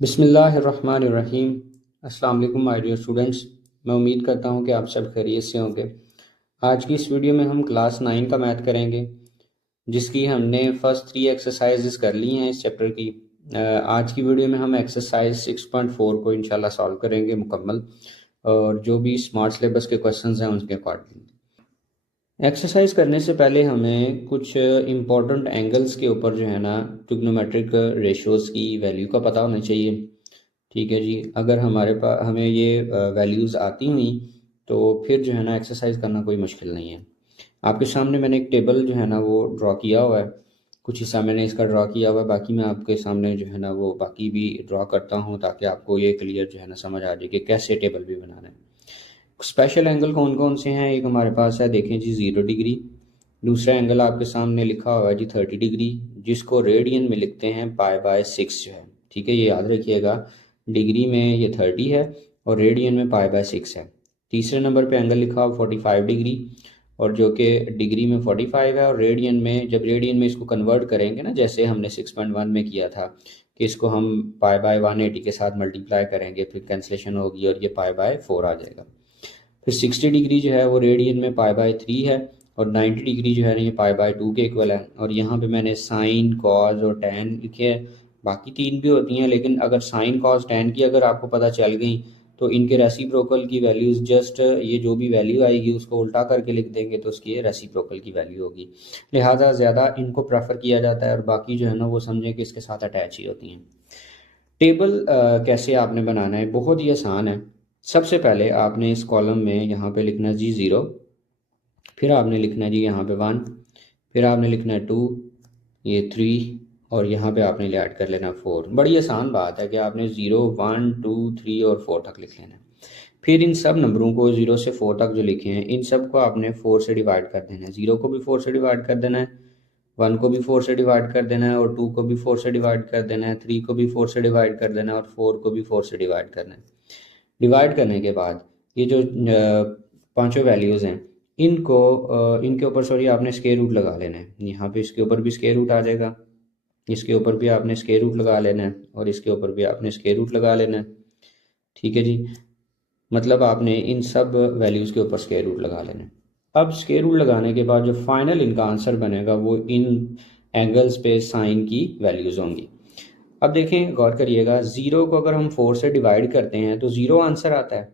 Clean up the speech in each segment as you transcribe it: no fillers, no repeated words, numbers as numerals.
बिस्मिल्लाहिर्रहमानिर्रहीम। अस्सलाम वालेकुम माय डियर स्टूडेंट्स। मैं उम्मीद करता हूँ कि आप सब खैरियत से होंगे। आज की इस वीडियो में हम क्लास 9 का मैथ करेंगे, जिसकी हमने फर्स्ट 3 एक्सरसाइजेस कर ली हैं इस चैप्टर की। आज की वीडियो में हम एक्सरसाइज 6.4 को इंशाल्लाह सॉल्व करेंगे मुकम्मल, और जो भी स्मार्ट सिलेबस के क्वेश्चंस हैं उनके अकॉर्डिंग। एक्सरसाइज करने से पहले हमें कुछ इम्पोर्टेंट एंगल्स के ऊपर जो है ना ट्रिग्नोमेट्रिक रेशियोज की वैल्यू का पता होना चाहिए। ठीक है जी। अगर हमें ये वैल्यूज़ आती हुई तो फिर जो है ना एक्सरसाइज करना कोई मुश्किल नहीं है। आपके सामने मैंने एक टेबल जो है ना वो ड्रॉ किया हुआ है। कुछ हिस्सा मैंने इसका ड्रॉ किया हुआ है, बाकी मैं आपके सामने जो है ना वो बाकी भी ड्रॉ करता हूँ ताकि आपको ये क्लियर जो है ना समझ आ जाए कि कैसे टेबल भी बनाना है। स्पेशल एंगल कौन कौन से हैं, एक हमारे पास है, देखें जी, 0 डिग्री। दूसरा एंगल आपके सामने लिखा हुआ है जी 30 डिग्री, जिसको रेडियन में लिखते हैं पाई/6 जो है। ठीक है, ये याद रखिएगा, डिग्री में ये 30 है और रेडियन में पाई/6 है। तीसरे नंबर पे एंगल लिखा हुआ 45 डिग्री, और जो कि डिग्री में 45 है, और रेडियन में, जब रेडियन में इसको कन्वर्ट करेंगे ना, जैसे हमने 6.1 में किया था कि इसको हम पाई/180 के साथ मल्टीप्लाई करेंगे, फिर कैंसलेशन होगी और ये पाई/4 आ जाएगा। फिर 60 डिग्री जो है वो रेडियन में पाई/3 है, और 90 डिग्री जो है ये पाई/2 के इक्वल है। और यहाँ पे मैंने साइन, कॉज और टैन लिखे हैं। बाकी तीन भी होती हैं, लेकिन अगर साइन, कॉज, टैन की अगर आपको पता चल गई तो इनके रेसिप्रोकल की वैल्यूज़, जस्ट ये जो भी वैल्यू आएगी उसको उल्टा करके लिख देंगे तो उसकी ये रेसिप्रोकल की वैल्यू होगी। लिहाजा ज़्यादा इनको प्रेफर किया जाता है, और बाकी जो है ना वो समझें कि इसके साथ अटैच ही होती हैं। टेबल कैसे आपने बनाना है, बहुत ही आसान है। सबसे पहले आपने इस कॉलम में यहाँ पे लिखना है जी 0, फिर आपने लिखना है जी यहाँ पे 1, फिर आपने लिखना है 2, ये 3, और यहाँ पे आपने ऐड कर लेना 4। बड़ी आसान बात है कि आपने 0, 1, 2, 3 और 4 तक लिख लेना है। फिर इन सब नंबरों को 0 से 4 तक जो लिखे हैं इन सब को आपने 4 से डिवाइड कर देना है। 0 को भी 4 से डिवाइड कर देना है, 1 को भी 4 से डिवाइड कर देना है, और 2 को भी 4 से डिवाइड कर देना है, 3 को भी 4 से डिवाइड कर देना है, और 4 को भी 4 से डिवाइड करना है। डिवाइड करने के बाद ये जो पांचों वैल्यूज़ हैं इनके ऊपर, सॉरी, आपने स्क्वायर रूट लगा लेना है। यहाँ पे इसके ऊपर भी स्क्वायर रूट आ जाएगा, इसके ऊपर भी आपने स्क्वायर रूट लगा लेना है, और इसके ऊपर भी आपने स्क्वायर रूट लगा लेना है। ठीक है जी, मतलब आपने इन सब वैल्यूज़ के ऊपर स्क्वायर रूट लगा लेना है। अब स्क्वायर रूट लगाने के बाद जो फाइनल इनका आंसर बनेगा वो इन एंगल्स पे साइन की वैल्यूज़ होंगी। अब देखें, गौर करिएगा, 0 को अगर हम 4 से डिवाइड करते हैं तो 0 आंसर आता है,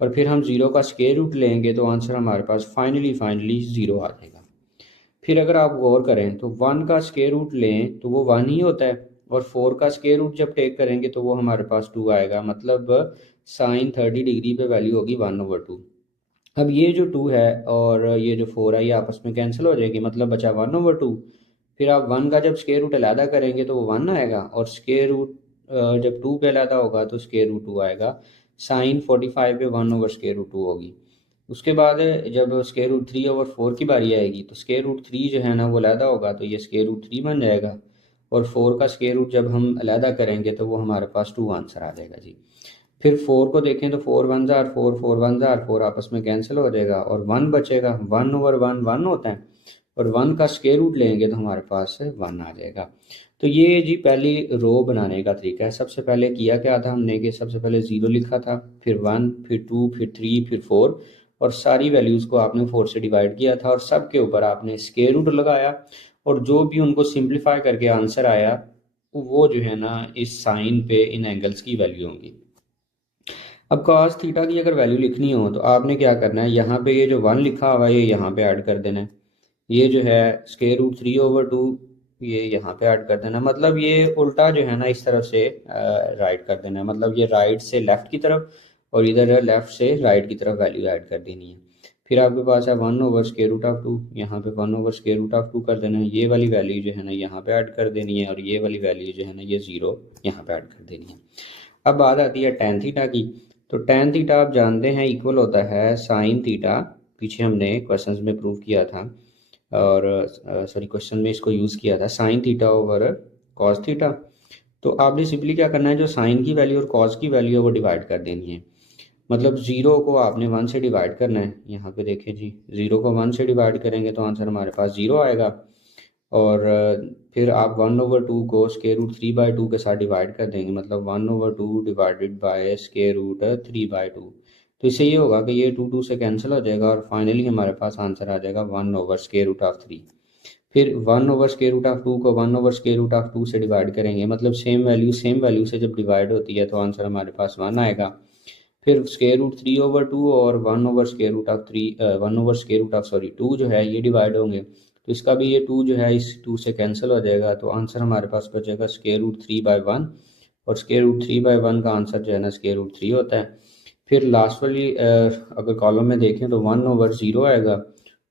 और फिर हम 0 का स्क्वायर रूट लेंगे तो आंसर हमारे पास फाइनली 0 आ जाएगा। फिर अगर आप गौर करें तो 1 का स्क्वायर रूट लें तो वो 1 ही होता है, और 4 का स्क्वायर रूट जब टेक करेंगे तो वो हमारे पास 2 आएगा। मतलब साइन 30 डिग्री पे वैल्यू होगी 1/2। अब ये जो 2 है और ये जो 4 है ये आपस में कैंसिल हो जाएगी, मतलब बचा 1/2। फिर आप 1 का जब स्क्वायर रूट अलहदा करेंगे तो वो 1 आएगा, और स्क्वायर रूट जब 2 पे अलहदा होगा तो स्क्वायर रूट 2 आएगा। साइन 45 पे 1/√2 होगी। उसके बाद जब स्क्वायर रूट 3/4 की बारी आएगी तो स्क्वायर रूट 3 जो है ना वो अलहदा होगा, तो ये स्क्वायर रूट 3 बन जाएगा, और 4 का स्क्वायर रूट जब हम अलहदा करेंगे तो वो हमारे पास 2 आंसर आ जाएगा जी। फिर 4 को देखें तो 4 1 जार 4, 4 1 जार 4, आपस में कैंसिल हो जाएगा, और 1 बचेगा। 1/1 1 होता है, और 1 का स्क्वायर रूट लेंगे तो हमारे पास 1 आ जाएगा। तो ये जी पहली रो बनाने का तरीका है। सबसे पहले किया क्या था हमने कि सबसे पहले 0 लिखा था, फिर 1, फिर 2, फिर 3, फिर 4, और सारी वैल्यूज़ को आपने 4 से डिवाइड किया था, और सब के ऊपर आपने स्क्वायर रूट लगाया, और जो भी उनको सिंप्लीफाई करके आंसर आया वो जो है ना इस साइन पे इन एंगल्स की वैल्यू होंगी। अब cos थीटा की अगर वैल्यू लिखनी हो तो आपने क्या करना है, यहाँ पे ये जो 1 लिखा हुआ है ये यहाँ पे ऐड कर देना है। ये जो है स्क्वायर रूट 3/2 ये यहाँ पे ऐड कर देना है। मतलब ये उल्टा जो है ना इस तरफ से राइट कर देना है, मतलब ये राइट से लेफ्ट की तरफ और इधर लेफ्ट से राइट की तरफ वैल्यू ऐड कर देनी है। फिर आपके पास है 1/√2, यहाँ पे 1/√2 कर देना है। ये वाली वैल्यू जो है ना यहाँ पे ऐड कर देनी है, और ये वाली वैल्यू जो है ना ये 0 यहाँ पे ऐड कर देनी है। अब बात आती है tan थीटा की। तो tan थीटा आप जानते हैं इक्वल होता है साइन थीटा, पीछे हमने क्वेश्चंस में प्रूव किया था, और सॉरी क्वेश्चन में इसको यूज़ किया था, sine theta over cos theta. तो आपने सिंपली क्या करना है, जो साइन की वैल्यू और कॉस की वैल्यू है वो डिवाइड कर देनी है। मतलब 0 को आपने 1 से डिवाइड करना है। यहाँ पे देखें जी, 0 को 1 से डिवाइड करेंगे तो आंसर हमारे पास 0 आएगा, और फिर आप 1/2 को √3/2 के साथ डिवाइड कर देंगे, मतलब 1/2 डिवाइडेड बाय √3/2। तो इससे ये होगा कि ये 2 से कैंसिल हो जाएगा और फाइनली हमारे पास आंसर आ जाएगा 1/√3। फिर 1/√2 को 1/√2 से डिवाइड करेंगे, मतलब सेम वैल्यू से जब डिवाइड होती है तो आंसर हमारे पास 1 आएगा। फिर √3/2 और 1/√2 जो है ये डिवाइड होंगे, तो इसका भी ये 2 जो है इस 2 से कैंसिल हो जाएगा, तो आंसर हमारे पास बचेगा √3/1 और √3/1 का आंसर जो है ना √3 होता है। फिर लास्ट वाली अगर कॉलम में देखें तो 1/0 आएगा,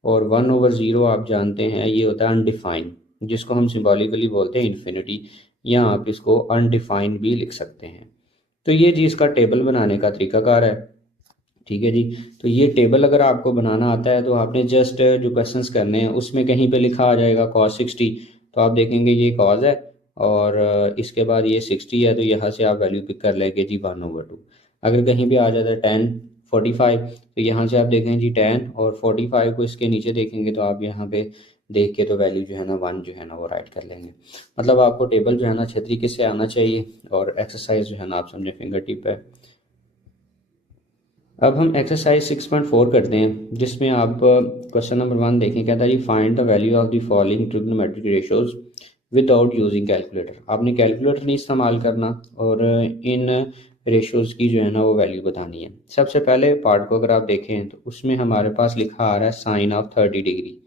और 1/0 आप जानते हैं ये होता है अनडिफाइंड, जिसको हम सिंबॉलिकली बोलते हैं इन्फिनिटी, या आप इसको अनडिफाइंड भी लिख सकते हैं। तो ये जी इसका टेबल बनाने का तरीकाकार है। ठीक है जी। तो ये टेबल अगर आपको बनाना आता है तो आपने जस्ट जो क्वेश्चंस करने हैं उसमें कहीं पे लिखा आ जाएगा cos 60, तो आप देखेंगे ये cos है और इसके बाद ये 60 है, तो यहाँ से आप वैल्यू पिक कर लेंगे जी 1/2। अगर कहीं पे आ जाता है tan 45, तो यहाँ से आप देखें जी tan और 45 को इसके नीचे देखेंगे तो आप यहाँ पे देख के तो वैल्यू जो है ना 1 जो है ना वो राइट कर लेंगे। मतलब आपको टेबल जो है ना अच्छे तरीके से आना चाहिए, और एक्सरसाइज जो है ना आप समझे फिंगर टिप है। अब हम एक्सरसाइज 6.4 करते हैं, जिसमें आप क्वेश्चन नंबर 1 देखें, कहता है जी find the value of the following trigonometric ratios without using calculator. आपने कैलकुलेटर नहीं इस्तेमाल करना और इन रेशियोज की जो है ना वो वैल्यू बतानी है। सबसे पहले पार्ट को अगर आप देखें तो उसमें हमारे पास लिखा आ रहा है साइन ऑफ 30 डिग्री।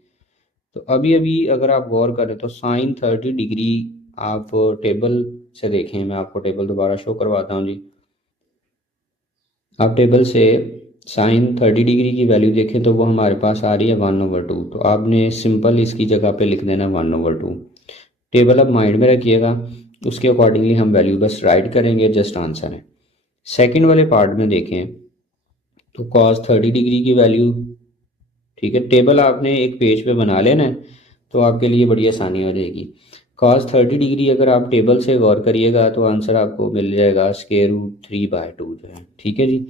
तो अभी अभी अगर आप गौर करें तो साइन 30 डिग्री आप टेबल से देखें, मैं आपको टेबल दोबारा शो करवाता हूँ जी। आप टेबल से साइन 30 डिग्री की वैल्यू देखें तो वो हमारे पास आ रही है 1/2, तो आपने सिंपल इसकी जगह पे लिख देना 1/2। टेबल अब माइंड में रखिएगा, उसके अकॉर्डिंगली हम वैल्यू बस राइट करेंगे, जस्ट आंसर है। सेकंड वाले पार्ट में देखें तो cos 30 डिग्री की वैल्यू, ठीक है, टेबल आपने एक पेज पे बना लेना है तो आपके लिए बड़ी आसानी हो जाएगी। cos 30 डिग्री अगर आप टेबल से गौर करिएगा तो आंसर आपको मिल जाएगा √3/2 जो है। ठीक है जी,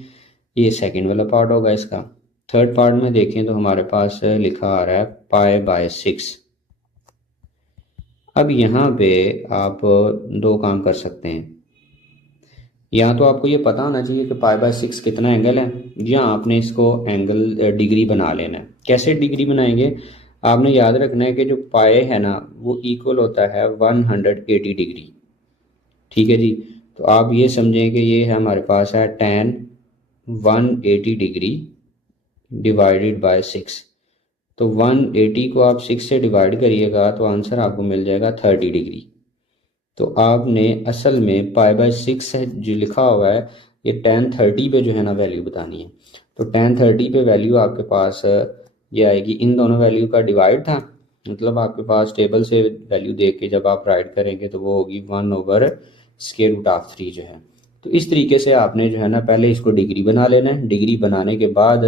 ये सेकंड वाला पार्ट होगा इसका। थर्ड पार्ट में देखें तो हमारे पास लिखा आ रहा है π/6। अब यहाँ पे आप दो काम कर सकते हैं, या तो आपको ये पता होना चाहिए कि π/6 कितना एंगल है, या आपने इसको एंगल डिग्री बना लेना है। कैसे डिग्री बनाएंगे, आपने याद रखना है कि जो पाए है ना वो इक्वल होता है 180 डिग्री। ठीक है जी, तो आप ये समझें कि ये है हमारे पास है tan 180 डिग्री डिवाइडेड बाय 6। तो 180 को आप 6 से डिवाइड करिएगा तो आंसर आपको मिल जाएगा 30 डिग्री। तो आपने असल में π/6 है जो लिखा हुआ है, ये tan 30 पे जो है ना वैल्यू बतानी है। तो tan 30 पे वैल्यू आपके पास ये आएगी, इन दोनों वैल्यू का डिवाइड था, मतलब आपके पास टेबल से वैल्यू देख के जब आप राइट करेंगे तो वो होगी 1/√3 जो है। तो इस तरीके से आपने जो है ना पहले इसको डिग्री बना लेना है। डिग्री बनाने के बाद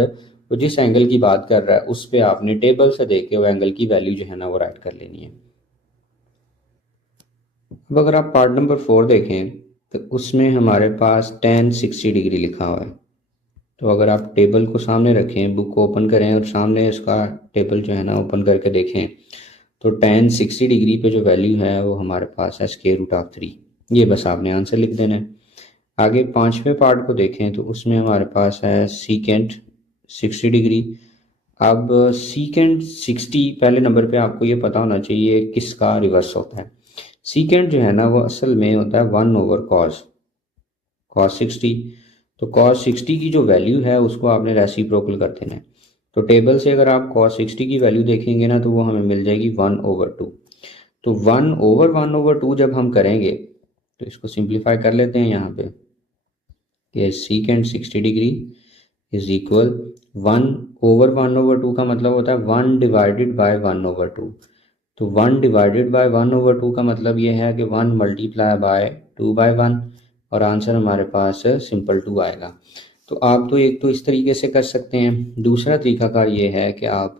वो जिस एंगल की बात कर रहा है उस पर आपने टेबल से देख के वो एंगल की वैल्यू जो है ना वो राइट कर लेनी है। अब अगर आप पार्ट नंबर 4 देखें तो उसमें हमारे पास tan 60 डिग्री लिखा हुआ है। तो अगर आप टेबल को सामने रखें, बुक को ओपन करें और सामने इसका टेबल जो है ना ओपन करके देखें, तो tan 60 डिग्री पे जो वैल्यू है वो हमारे पास है √3। ये बस आपने आंसर लिख देना है। आगे पांचवें पार्ट को देखें तो उसमें हमारे पास है सीकेंट 60 डिग्री। अब सीकेंट 60 पहले नंबर पे आपको ये पता होना चाहिए किसका रिवर्स होता है। सीकेंट जो है ना वो असल में होता है 1/cos 60। तो cos 60 की जो वैल्यू है उसको आपने रेसिप्रोकल कर देना है। तो टेबल से अगर आप cos 60 की वैल्यू देखेंगे ना तो वो हमें मिल जाएगी 1/2। तो 1/1/2 जब हम करेंगे तो इसको सिंप्लीफाई कर लेते हैं यहाँ पे कि सीकेंट 60 डिग्री इज इक्वल 1/1/2 का मतलब होता है 1 डिवाइडेड बाय 1/2। तो 1 डिवाइडेड बाय 1/2 का मतलब ये है कि 1 मल्टीप्लाई बाय 2/1, और आंसर हमारे पास सिंपल 2 आएगा। तो आप तो एक तो इस तरीके से कर सकते हैं, दूसरा तरीकाकार ये है कि आप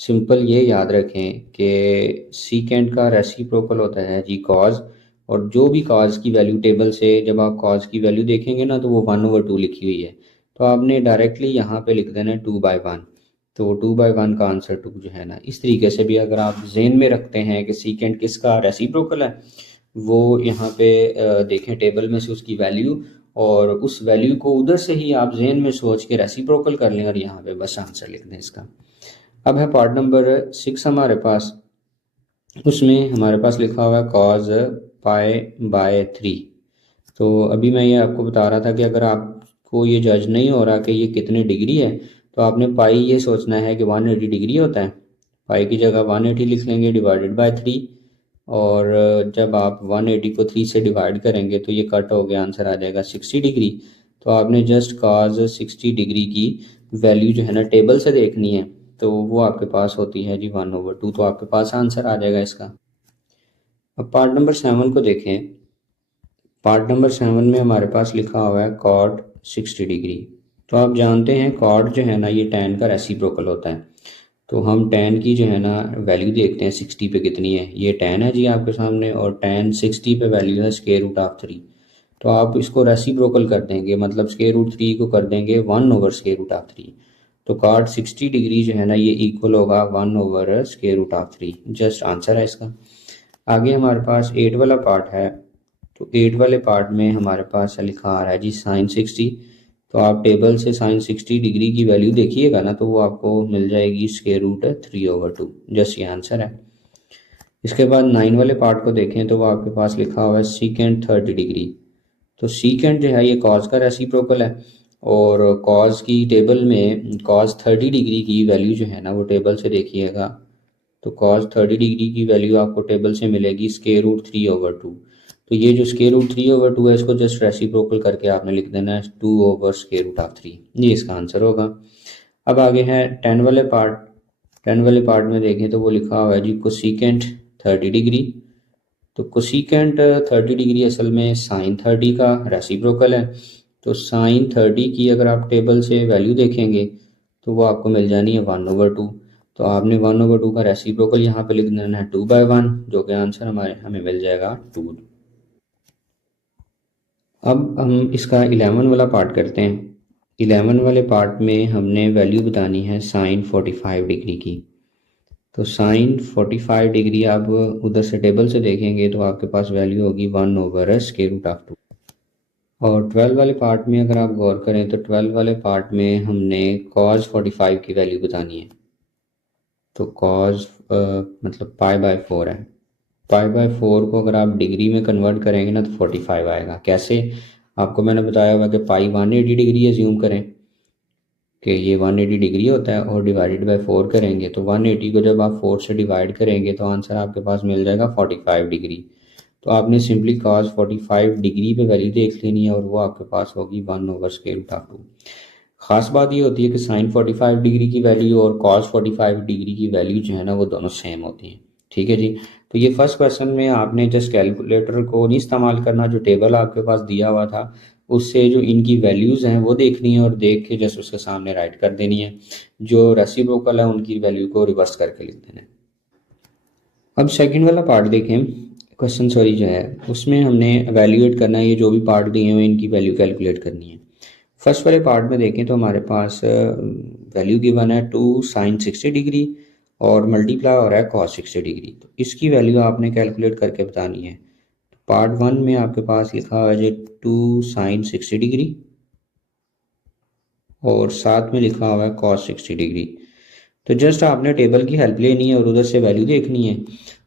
सिंपल ये याद रखें कि सीकेंट का रेसिप्रोकल होता है जी कॉज, और जो भी कॉज की वैल्यू टेबल से जब आप कॉज की वैल्यू देखेंगे ना तो वो 1/2 लिखी हुई है, तो आपने डायरेक्टली यहाँ पे लिख देना है 2/1। तो 2/1 का आंसर 2 जो है ना। इस तरीके से भी अगर आप जेन में रखते हैं कि सीकेंट किसका रेसिप्रोकल है, वो यहाँ पे देखें टेबल में से उसकी वैल्यू, और उस वैल्यू को उधर से ही आप जेन में सोच के रेसिप्रोकल कर लें और यहाँ पे बस आंसर लिख दें इसका। अब है पार्ट नंबर 6 हमारे पास, उसमें हमारे पास लिखा हुआ है कॉज π/3। तो अभी मैं ये आपको बता रहा था कि अगर आपको ये जज नहीं हो रहा कि ये कितनी डिग्री है, तो आपने पाई ये सोचना है कि 180 डिग्री होता है। पाई की जगह 180 लिख लेंगे डिवाइडेड बाय 3, और जब आप 180 को 3 से डिवाइड करेंगे तो ये कट हो गया, आंसर आ जाएगा 60 डिग्री। तो आपने जस्ट कॉज 60 डिग्री की वैल्यू जो है ना टेबल से देखनी है, तो वो आपके पास होती है जी 1/2, तो आपके पास आंसर आ जाएगा इसका। अब पार्ट नंबर 7 को देखें। पार्ट नंबर 7 में हमारे पास लिखा हुआ है कॉट 60 डिग्री। तो आप जानते हैं कॉट जो है ना ये tan का रेसिप्रोकल होता है। तो हम tan की जो है ना वैल्यू देखते हैं 60 पे कितनी है। ये tan है जी आपके सामने, और tan 60 पे वैल्यू है √3। तो आप इसको रेसिप्रोकल कर देंगे, मतलब √3 को कर देंगे 1/√3। तो कॉट 60 डिग्री जो है ना ये इक्वल होगा 1/√3। जस्ट आंसर है इसका। आगे हमारे पास 8 वाला पार्ट है। तो 8 वाले पार्ट में हमारे पास लिखा आ रहा है जी साइन 60। तो आप टेबल से साइन 60 डिग्री की वैल्यू देखिएगा ना, तो वो आपको मिल जाएगी √3/2। जस्ट ये आंसर है। इसके बाद 9 वाले पार्ट को देखें तो वो आपके पास लिखा हुआ है सीकेंट 30 डिग्री। तो सीकेंट जो है ये कॉज का रेसिप्रोकल है, और कॉज की टेबल में कॉज 30 डिग्री की वैल्यू जो है ना वो टेबल से देखिएगा। तो कॉज 30 डिग्री की वैल्यू आपको टेबल से मिलेगी √3/2। तो ये जो √3/2 है इसको जस्ट रेसिप्रोकल करके आपने लिख देना है 2/√3। ये इसका आंसर होगा। अब आगे है 10 वाले पार्ट। 10 वाले पार्ट में देखें तो वो लिखा हुआ है जी कोसीकेंट 30 डिग्री। तो कोसीकेंट 30 डिग्री असल में साइन 30 का रेसिप्रोकल है। तो साइन 30 की अगर आप टेबल से वैल्यू देखेंगे तो वो आपको मिल जानी है 1/2। तो आपने 1/2 का रेसिप्रोकल यहाँ पे लिख देना है 2/1, जो कि आंसर हमें मिल जाएगा 2। अब हम इसका 11 वाला पार्ट करते हैं। 11 वाले पार्ट में हमने वैल्यू बतानी है साइन 45 डिग्री की। तो साइन 45 डिग्री आप उधर से टेबल से देखेंगे तो आपके पास वैल्यू होगी 1/√2। और 12 वाले पार्ट में अगर आप गौर करें तो 12 वाले पार्ट में हमने कॉज 45 की वैल्यू बतानी है। तो कॉज मतलब π/4 है। π/4 को अगर आप डिग्री में कन्वर्ट करेंगे ना तो 45 आएगा। कैसे? आपको मैंने बताया हुआ कि पाई 180 डिग्री एज्यूम करें कि ये 180 डिग्री होता है, और डिवाइडेड बाय 4 करेंगे तो 180 को जब आप 4 से डिवाइड करेंगे तो आंसर आपके पास मिल जाएगा 45 डिग्री। तो आपने सिंपली कॉस 45 डिग्री पे वैल्यू देख लेनी है, और वो आपके पास होगी 1/√2। ख़ास बात ये होती है कि साइन 45 डिग्री की वैल्यू और कॉस 45 डिग्री की वैल्यू जो है ना वो दोनों सेम होती हैं। ठीक है जी। तो ये फर्स्ट क्वेश्चन में आपने जस्ट कैलकुलेटर को नहीं इस्तेमाल करना, जो टेबल आपके पास दिया हुआ था उससे जो इनकी वैल्यूज़ हैं वो देखनी है, और देख के जस्ट उसके सामने राइट कर देनी है। जो रेसिप्रोकल है उनकी वैल्यू को रिवर्स करके लिख देना है। अब सेकंड वाला पार्ट देखें, क्वेश्चन सॉरी जो है उसमें हमने एवेल्यूएट करना है, ये जो भी पार्ट दिए हुए इनकी वैल्यू कैलकुलेट करनी है। फर्स्ट वाले पार्ट में देखें तो हमारे पास वैल्यू गिवन है 2 साइन 60 डिग्री और मल्टीप्लाई हो रहा है कॉस 60 डिग्री। तो इसकी वैल्यू आपने कैलकुलेट करके बतानी है। पार्ट 1 में आपके पास लिखा हुआ है 2 साइन 60 डिग्री, और साथ में लिखा हुआ है कॉस 60 डिग्री। तो जस्ट आपने टेबल की हेल्प लेनी है और उधर से वैल्यू देखनी है,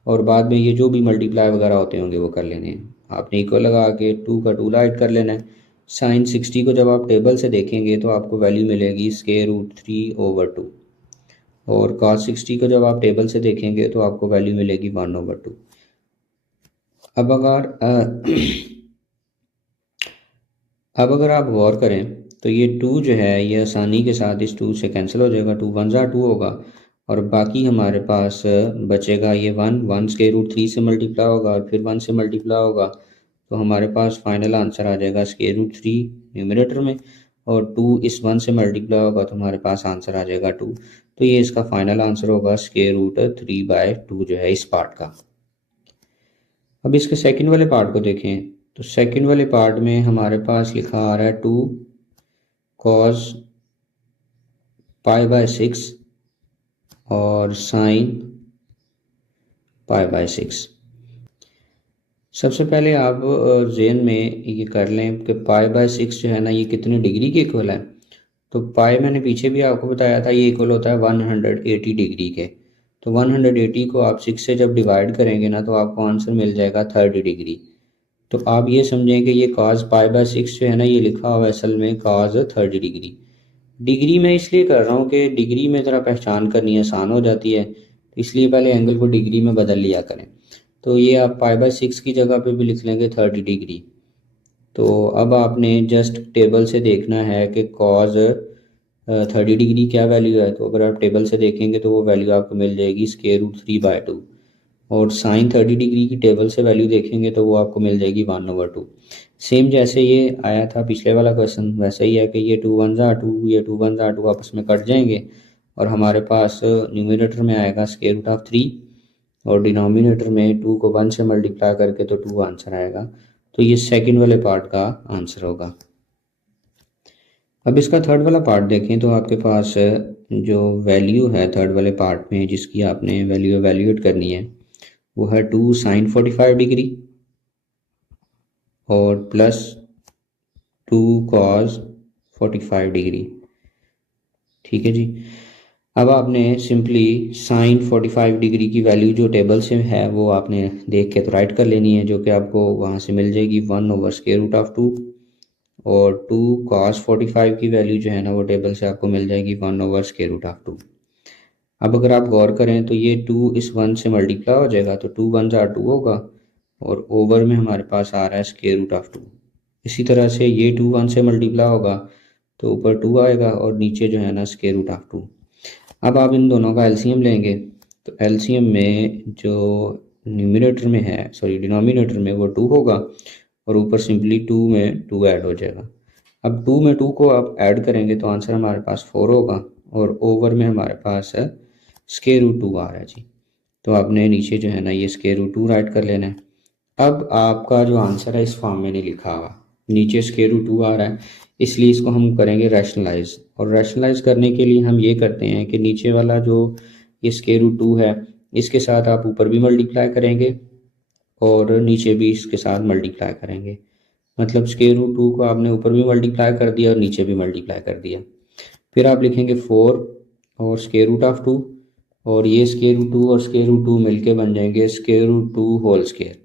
और बाद में ये जो भी मल्टीप्लाई वगैरह होते होंगे वो कर लेने हैं। आपने इक्वल लगा के 2 का 2 राइट कर लेना है। साइन 60 को जब आप टेबल से देखेंगे तो आपको वैल्यू मिलेगी √3/2, और cos 60 को जब आप टेबल से देखेंगे तो आपको वैल्यू मिलेगी 1/2। अब अगर अब अगर आप गौर करें तो ये 2 जो है ये आसानी के साथ इस 2 से कैंसिल हो जाएगा। 2 1 ज़ा 2 होगा, और बाकी हमारे पास बचेगा ये 1 √3 से मल्टीप्लाई होगा और फिर 1 से मल्टीप्लाई होगा। तो हमारे पास फाइनल आंसर आ जाएगा √3 न्यूमरेटर में, और 2 इस 1 से मल्टीप्लाई होगा तो हमारे पास आंसर आ जाएगा 2। तो ये इसका फाइनल आंसर होगा √3/2 जो है इस पार्ट का। अब इसके सेकंड वाले पार्ट को देखें। तो सेकंड वाले पार्ट में हमारे पास लिखा आ रहा है 2 cos π/6 और साइन π/6। सबसे पहले आप ज़हन में ये कर लें कि π/6 जो है ना ये कितने डिग्री के इक्वल है। तो पाई मैंने पीछे भी आपको बताया था, ये इक्वल होता है 180 डिग्री के। तो 180 को आप 6 से जब डिवाइड करेंगे ना तो आपको आंसर मिल जाएगा 30 डिग्री। तो आप ये समझें कि ये cos π/6 जो है ना ये लिखा हुआ है असल में cos 30 डिग्री। डिग्री मैं इसलिए कर रहा हूँ कि डिग्री में ज़रा पहचान करनी आसान हो जाती है, तो इसलिए पहले एंगल को डिग्री में बदल लिया करें। तो ये आप π/6 की जगह पे भी लिख लेंगे 30 डिग्री। तो अब आपने जस्ट टेबल से देखना है कि cos 30 डिग्री क्या वैल्यू है। तो अगर आप टेबल से देखेंगे तो वो वैल्यू आपको मिल जाएगी √3/2, और साइन 30 डिग्री की टेबल से वैल्यू देखेंगे तो वो आपको मिल जाएगी 1/2। सेम जैसे ये आया था पिछले वाला क्वेश्चन वैसे ही है कि ये 2 1 2, ये 2 1 2 आपस में कट जाएंगे और हमारे पास न्यूमरेटर में आएगा √3 और डिनोमिनेटर में 2 को 1 से मल्टीप्लाई करके तो 2 आंसर आएगा। तो ये सेकंड वाले पार्ट का आंसर होगा। अब इसका थर्ड वाला पार्ट देखें तो आपके पास जो वैल्यू है थर्ड वाले पार्ट में जिसकी आपने वैल्यू एवेल्यूएट करनी है वो है 2 sin 45 डिग्री और प्लस 2 cos 45 डिग्री। ठीक है जी। अब आपने सिंपली साइन 45 डिग्री की वैल्यू जो टेबल से है वो आपने देख के तो राइट कर लेनी है, जो कि आपको वहाँ से मिल जाएगी 1/√2, और 2 cos 45 की वैल्यू जो है ना वो टेबल से आपको मिल जाएगी 1/√2। अब अगर आप गौर करें तो ये 2 इस 1 से मल्टीप्लाई हो जाएगा तो 2 1 2 होगा और ओवर में हमारे पास आ रहा है √2। इसी तरह से ये 2 1 से मल्टीप्लाई होगा तो ऊपर 2 आएगा और नीचे जो है ना √2। अब आप इन दोनों का एलसीएम लेंगे तो एलसीएम में जो न्यूमरेटर में है सॉरी डिनोमिनेटर में वो 2 होगा और ऊपर सिंपली 2 में 2 ऐड हो जाएगा। अब 2 में 2 को आप ऐड करेंगे तो आंसर हमारे पास 4 होगा और ओवर में हमारे पास है √2 आ रहा है जी। तो आपने नीचे जो है ना ये √2 राइट कर लेना है। अब आपका जो आंसर है इस फॉर्म में नहीं लिखा हुआ, नीचे √2 आ रहा है, इसलिए इसको हम करेंगे रैशनलाइज। और रैशनलाइज करने के लिए हम ये करते हैं कि नीचे वाला जो ये √2 है इसके साथ आप ऊपर भी मल्टीप्लाई करेंगे और नीचे भी इसके साथ मल्टीप्लाई करेंगे। मतलब √2 को आपने ऊपर भी मल्टीप्लाई कर दिया और नीचे भी मल्टीप्लाई कर दिया। फिर आप लिखेंगे 4 और √2 और ये √2 और √2 मिलके बन जाएंगे √2 होल स्क्वायर।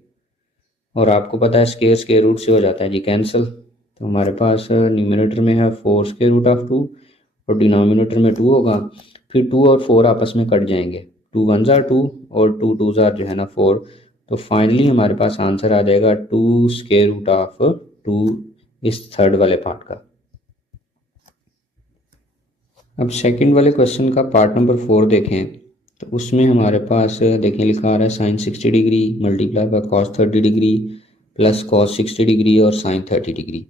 और आपको पता है स्क्वायर रूट से हो जाता है जी कैंसिल। तो हमारे पास न्यूमरेटर में है 4 √2 और डिनोमिनेटर में 2 होगा। फिर 2 और 4 आपस में कट जाएंगे, 2 1 2 और 2 2 जो है ना 4। तो फाइनली हमारे पास आंसर आ जाएगा 2 √2 इस थर्ड वाले पार्ट का। अब सेकंड वाले क्वेश्चन का पार्ट नंबर 4 देखें तो उसमें हमारे पास देखें लिखा आ रहा है sine 60 degree multiply by cos 30 degree plus cos 60 degree और साइन 30 डिग्री।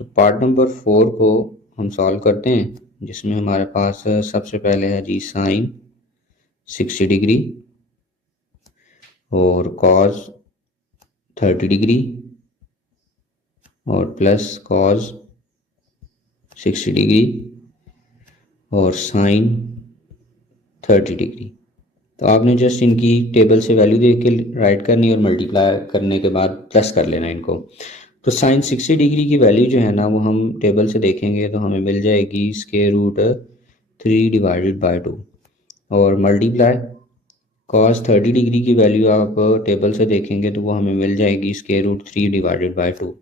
तो पार्ट नंबर 4 को हम सॉल्व करते हैं, जिसमें हमारे पास सबसे पहले है जी साइन 60 डिग्री और cos 30 डिग्री और प्लस cos 60 डिग्री और साइन 30 डिग्री। तो आपने जस्ट इनकी टेबल से वैल्यू देख के राइट करनी और मल्टीप्लाई करने के बाद प्लस कर लेना इनको। तो साइन 60 डिग्री की वैल्यू जो है ना वो हम टेबल से देखेंगे तो हमें मिल जाएगी √3/2 और मल्टीप्लाई cos 30 डिग्री की वैल्यू आप टेबल से देखेंगे तो वो हमें मिल जाएगी √3/2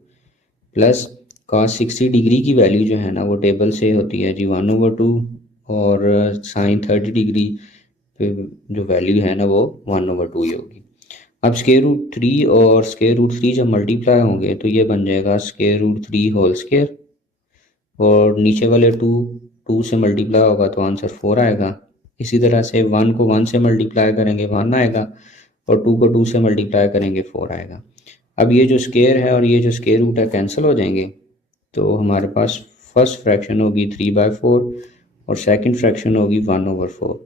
प्लस cos 60 डिग्री की वैल्यू जो है ना वो टेबल से होती है जी 1/2 और साइन 30 डिग्री जो वैल्यू है ना वो 1/2 ही होगी। अब √3 और √3 जब मल्टीप्लाई होंगे तो ये बन जाएगा √3 होल स्क्वायर और नीचे वाले 2 से मल्टीप्लाई होगा तो आंसर 4 आएगा। इसी तरह से 1 को 1 से मल्टीप्लाई करेंगे 1 आएगा और 2 को 2 से मल्टीप्लाई करेंगे 4 आएगा। अब ये जो स्क्वायर है और ये जो स्क्वायर रूट है कैंसिल हो जाएंगे तो हमारे पास फर्स्ट फ्रैक्शन होगी 3/4 और सेकंड फ्रैक्शन होगी 1/4।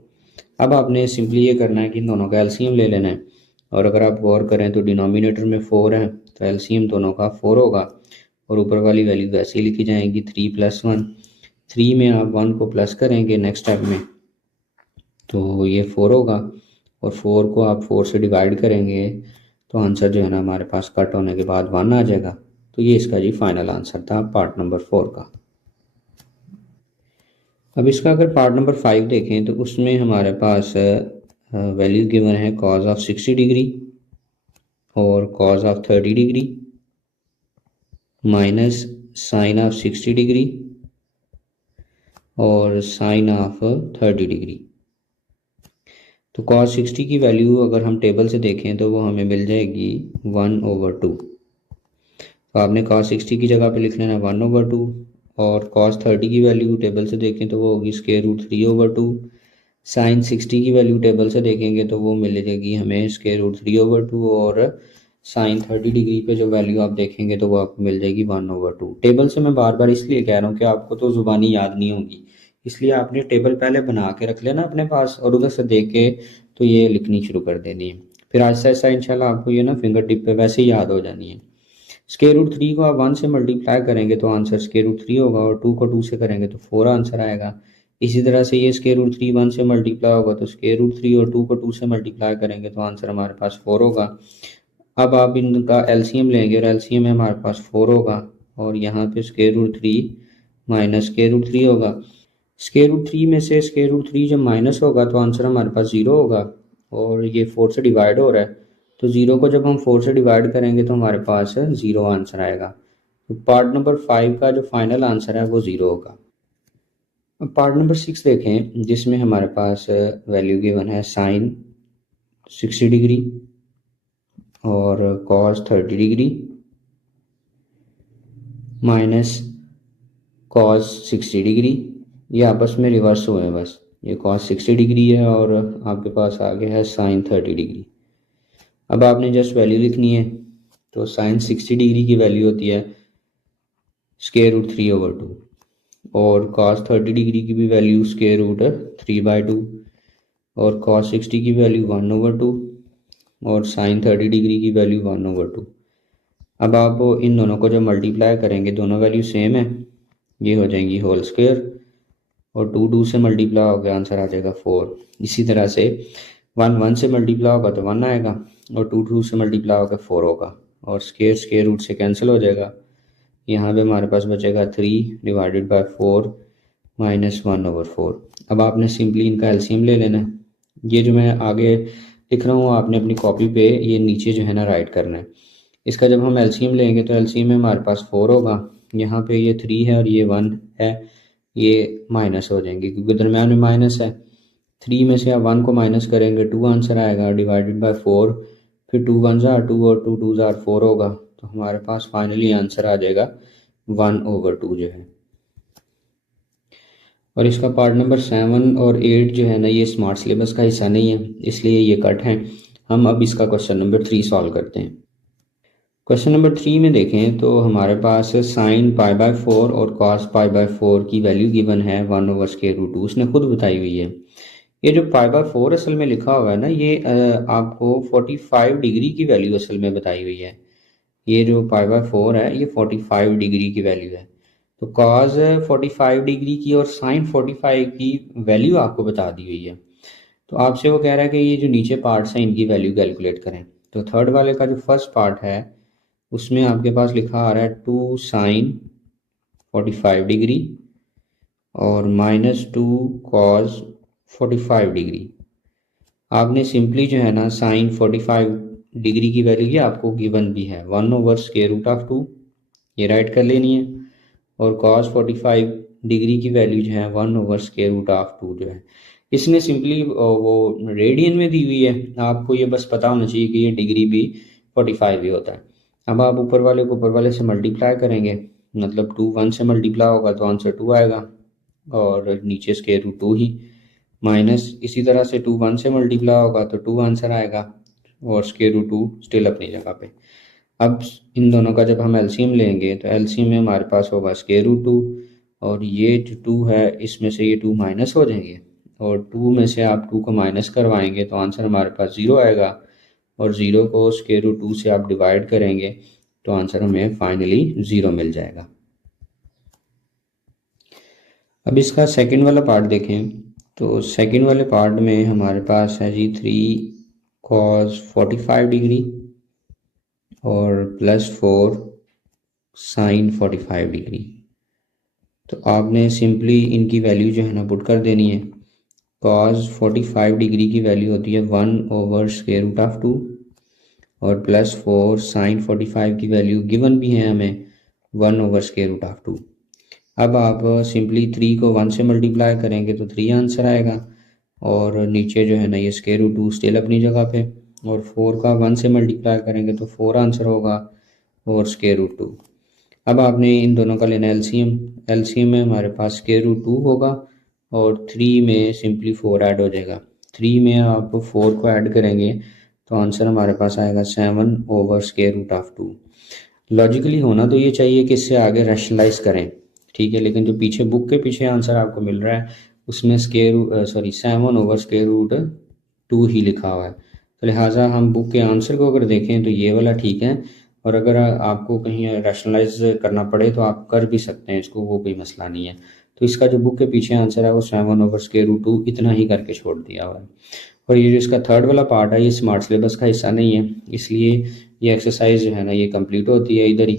अब आपने सिंपली ये करना है कि इन दोनों का एलसीएम ले लेना है और अगर आप गौर करें तो डिनोमिनेटर में 4 है तो एलसीएम दोनों का 4 होगा और ऊपर वाली वैल्यू वैसे ही लिखी जाएगी 3 + 1। 3 में आप 1 को प्लस करेंगे नेक्स्ट स्टेप में तो ये 4 होगा, और 4 को आप 4 से डिवाइड करेंगे तो आंसर जो है ना हमारे पास कट होने के बाद 1 आ जाएगा। तो ये इसका जी फाइनल आंसर था पार्ट नंबर 4 का। अब इसका अगर पार्ट नंबर 5 देखें तो उसमें हमारे पास वैल्यू गिवन है कॉज ऑफ 60 डिग्री और cos of 30 degree minus sine of 60 degree और साइन ऑफ 30 डिग्री। तो cos 60 की वैल्यू अगर हम टेबल से देखें तो वो हमें मिल जाएगी 1/2। तो आपने cos 60 की जगह पे लिख लेना 1/2, और cos 30 की वैल्यू टेबल से देखें तो वो होगी √3/2। साइन 60 की वैल्यू टेबल से देखेंगे तो वो मिल जाएगी हमें √3/2, और साइन 30 डिग्री पे जो वैल्यू आप देखेंगे तो वो आपको मिल जाएगी 1/2। टेबल से मैं बार बार इसलिए कह रहा हूँ कि आपको तो ज़ुबानी याद नहीं होगी, इसलिए आपने टेबल पहले बना के रख लेना अपने पास और उधर से देख के तो ये लिखनी शुरू कर देनी है। फिर आहिस्ता आहिस्ता इंशाल्लाह आपको ये ना फिंगर टिप पे वैसे ही याद हो जानी है। √3 को आप 1 से मल्टीप्लाई करेंगे तो आंसर √3 होगा, और 2 को 2 से करेंगे तो 4 आंसर आएगा। इसी तरह से ये √3 1 से मल्टीप्लाई होगा तो √3 और 2 को 2 से मल्टीप्लाई करेंगे तो आंसर हमारे पास 4 होगा। अब आप इनका एलसीएम लेंगे और एलसीएम में हमारे पास 4 होगा, और यहाँ पे √3 माइनस √3 होगा। √3 में से √3 जब माइनस होगा तो आंसर हमारे पास 0 होगा, और ये 4 से डिवाइड हो रहा है तो 0 को जब हम 4 से डिवाइड करेंगे तो हमारे पास 0 आंसर आएगा। तो पार्ट नंबर 5 का जो फाइनल आंसर है वो 0 होगा। अब पार्ट नंबर 6 देखें, जिसमें हमारे पास वैल्यू गिवन है साइन 60 डिग्री और cos 30 degree minus cos 60 degree. ये आपस में रिवर्स हुए हैं, बस ये कॉस 60 डिग्री है और आपके पास आगे है साइन 30 डिग्री। अब आपने जस्ट वैल्यू लिखनी है, तो साइन 60 डिग्री की वैल्यू होती है √3/2, और कॉस 30 डिग्री की भी वैल्यू √3/2, और कॉस 60 की वैल्यू 1/2, और साइन 30 डिग्री की वैल्यू 1/2। अब आप इन दोनों को जब मल्टीप्लाई करेंगे दोनों वैल्यू सेम है, ये हो जाएंगी होल स्क्वायर, और 2 2 से मल्टीप्लाई होगा आंसर आ जाएगा 4। इसी तरह से 1 1 से मल्टीप्लाई होगा तो 1 आएगा, और 2 2 से मल्टीप्लाई होगा 4 होगा, और स्क्वायर रूट से कैंसिल हो जाएगा। यहाँ पे हमारे पास बचेगा 3 डिवाइडेड बाय 4 माइनस 1/4। अब आपने सिंपली इनका एलसीएम ले लेना है। ये जो मैं आगे लिख रहा हूँ आपने अपनी कॉपी पे ये नीचे जो है ना राइट करना है। इसका जब हम एलसीएम लेंगे तो एलसीएम में हमारे पास 4 होगा, यहाँ पे ये 3 है और ये 1 है, ये माइनस हो जाएंगे क्योंकि दरम्यान में माइनस है। 3 में से आप 1 को माइनस करेंगे 2 आंसर आएगा डिवाइडेड बाय 4, फिर 2 1 ज़ार 2 और 2 2 ज़ार 4 होगा, तो हमारे पास फाइनली आंसर आ जाएगा 1/2 जो है। और इसका पार्ट नंबर 7 और 8 जो है ना ये स्मार्ट सिलेबस का हिस्सा नहीं है, इसलिए ये कट है। हम अब इसका क्वेश्चन नंबर 3 सॉल्व करते हैं। क्वेश्चन नंबर 3 में देखें तो हमारे पास साइन π/4 और कॉस π/4 की वैल्यू गिवन है 1/√2, उसने खुद बताई हुई है। ये जो π/4 असल में लिखा हुआ है ना, ये आपको 45 डिग्री की वैल्यू असल में बताई हुई है। ये जो π/4 है ये 45 डिग्री की वैल्यू है। तो कॉज 45 डिग्री की और साइन 45 की वैल्यू आपको बता दी हुई है। तो आपसे वो कह रहा है कि ये जो नीचे पार्ट्स हैं इनकी वैल्यू कैलकुलेट करें। तो थर्ड वाले का जो फर्स्ट पार्ट है उसमें आपके पास लिखा आ रहा है 2 साइन 45 डिग्री और -2 कॉज 45 डिग्री। आपने सिंपली जो है ना साइन 45 डिग्री की वैल्यू ये आपको गिवन भी है 1/√2, ये राइट कर लेनी है, और कॉस 45 डिग्री की वैल्यू जो है 1/√2 जो है। इसने सिंपली वो रेडियन में दी हुई है, आपको ये बस पता होना चाहिए कि ये डिग्री भी 45 ही होता है। अब आप ऊपर वाले को ऊपर वाले से मल्टीप्लाई करेंगे, मतलब 2 1 से मल्टीप्लाई होगा तो आंसर 2 आएगा, और नीचे √2 ही, माइनस इसी तरह से 2 1 से मल्टीप्लाई होगा तो 2 आंसर आएगा, और √2 स्टिल अपनी जगह पे। अब इन दोनों का जब हम एलसीएम लेंगे तो एलसीएम में हमारे पास होगा √2, और ये जो 2 है इसमें से ये 2 माइनस हो जाएंगे, और 2 में से आप 2 को माइनस करवाएंगे तो आंसर हमारे पास 0 आएगा, और 0 को √2 से आप डिवाइड करेंगे तो आंसर हमें फाइनली 0 मिल जाएगा। अब इसका सेकंड वाला पार्ट देखें तो सेकंड वाले पार्ट में हमारे पास है जी 3 cos 45 डिग्री और +4 sin 45 डिग्री। तो आपने सिंपली इनकी वैल्यू जो है ना पुट कर देनी है। cos 45 डिग्री की वैल्यू होती है 1/√2 और +4 sin 45 की वैल्यू गिवन भी है हमें 1/√2। अब आप सिंपली 3 को 1 से मल्टीप्लाई करेंगे तो 3 आंसर आएगा और नीचे जो है ना ये √2 स्टिल अपनी जगह पे, और 4 का 1 से मल्टीप्लाई करेंगे तो 4 आंसर होगा और √2। अब आपने इन दोनों का लेना एलसीएम। एलसीएम में हमारे पास √2 होगा और 3 में सिंपली 4 ऐड हो जाएगा। 3 में आप 4 को ऐड करेंगे तो आंसर हमारे पास आएगा 7/√2। लॉजिकली होना तो ये चाहिए कि इससे आगे रैशनलाइज करें, ठीक है, लेकिन जो पीछे बुक के पीछे आंसर आपको मिल रहा है उसमें 7/√2 ही लिखा हुआ है। तो लिहाजा हम बुक के आंसर को अगर देखें तो ये वाला ठीक है, और अगर आपको कहीं रैशनलाइज करना पड़े तो आप कर भी सकते हैं इसको, वो कोई मसला नहीं है। तो इसका जो बुक के पीछे आंसर है वो 7/√2 इतना ही करके छोड़ दिया हुआ है। और ये जो इसका थर्ड वाला पार्ट है ये स्मार्ट सिलेबस का हिस्सा नहीं है, इसलिए ये एक्सरसाइज जो है ना ये कंप्लीट होती है इधर ही।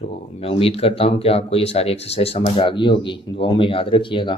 तो मैं उम्मीद करता हूँ कि आपको ये सारी एक्सरसाइज समझ आ गई होगी। दुआओं में याद रखिएगा।